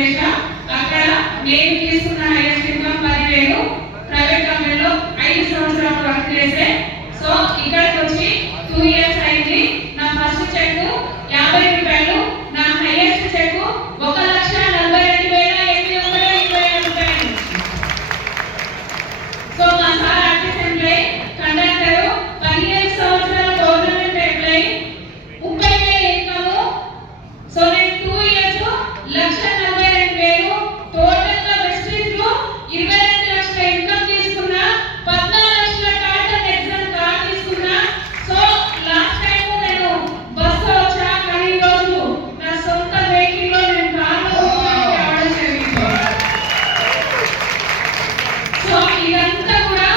చేశా. అక్కడ నేను తీసుకున్న హైయెస్ట్ ఇన్కమ్ 10,000, ప్రైవేట్ కంపెనీలో 5 సంవత్సరాలు వర్క్ చేసే. సో ఇక్కడికి వచ్చి 2 ఇయర్స్ అయింది. నా ఫస్ట్ చెక్ 50 రూపాయలు, నా హైయెస్ట్ చెక్ 1,42,827 రూపాయలు. సో మా సార్ ఆర్టీసీ ఎంప్లాయీ, కండక్టర్, 15 సంవత్సరాల గవర్నమెంట్ ఎంప్లాయీ, 30,000 ఇన్కమ్. సో నేను 2 ఇయర్స్ 1,42,000, టోటల్ గా వెస్టీజ్ లో 22 లక్షల ఇన్కమ్ తీసుకున్నా, 14 లక్షల టాటా ఎగ్జామ్ కార్డ్ తీసుకున్నా. సో లాస్ట్ టైం నేను బస్ లో వచ్చా, కానీ ఈ రోజు నా సొంత వెహికల్ లో నేను కార్లో రావడం జరిగింది. సో ఇదంతా కూడా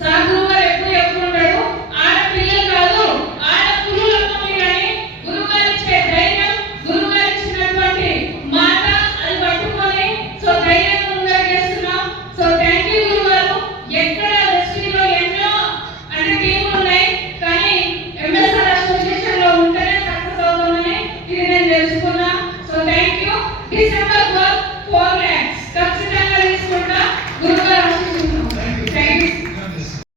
సార్ గురుగారు ఎప్పుడు చెప్తుంటాడు, ఆడపిల్లలు కాదు ఆడపురులమ్మ మీరని. గురుగారు ఇచ్చే ధైర్యం, గురుగారు ఇచ్చినటువంటి మాట, అది పట్టుకొని సో ధైర్యంగా ముందడుగు వేస్తున్నాం. సో థ్యాంక్ యూ గురుగారు. ఎక్కడ వెస్టీలో ఎన్నో అంటే టీములు ఉన్నాయి, కానీ ఎంఎస్ఆర్ అసోసియేషన్ లో ఉంటేనే సక్సెస్ అవుతామని ఇది నేను తెలుసుకున్నా. So thank you. డిసెంబర్